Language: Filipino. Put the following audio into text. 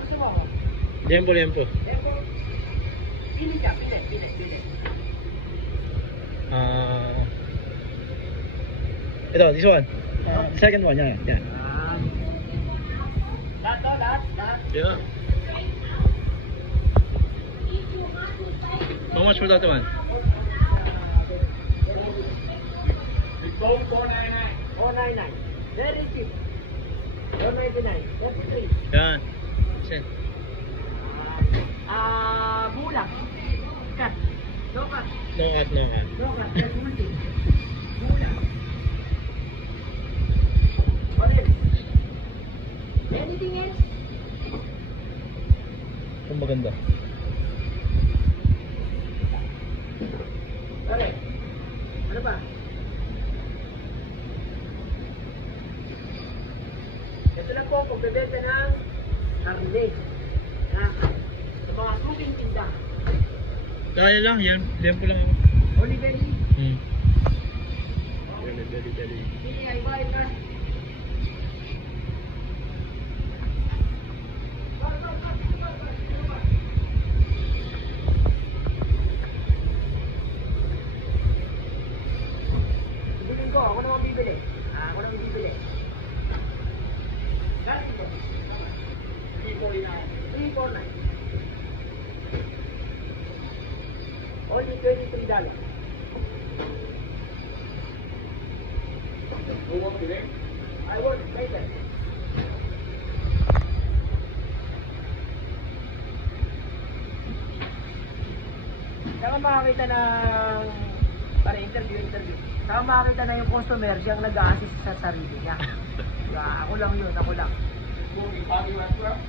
gusto mo? Liempo, liempo. Lempo. Pili ka, pili. Ito, this one. Second one, yan. Lahat. Yeah. How much for that one? It's going 499. 499. Very cheap. 499. That's free. Yan. Send. Bulang. Cut. No cut. No cut, no cut. No cut. That's multi. Bulang. Olive. Anything else? Kung maganda. Correct. Ano pa? Ito lang po ang pagbebenta ng karne. Sa mga cooking tinda. Kaya lang, yan. Liempo lang ako. Olivery. Dali. Hindi ay buy na. Bibilin ko, ako naman bibili. Ako naman bibili. Galing ko. 349. Only $23. Who wants to drink? I want later. Saka makakita ng para interview. Saka makakita na yung customer siyang nag-a-assist sa sarili niya. Diba? Ako lang. Moving party restaurant?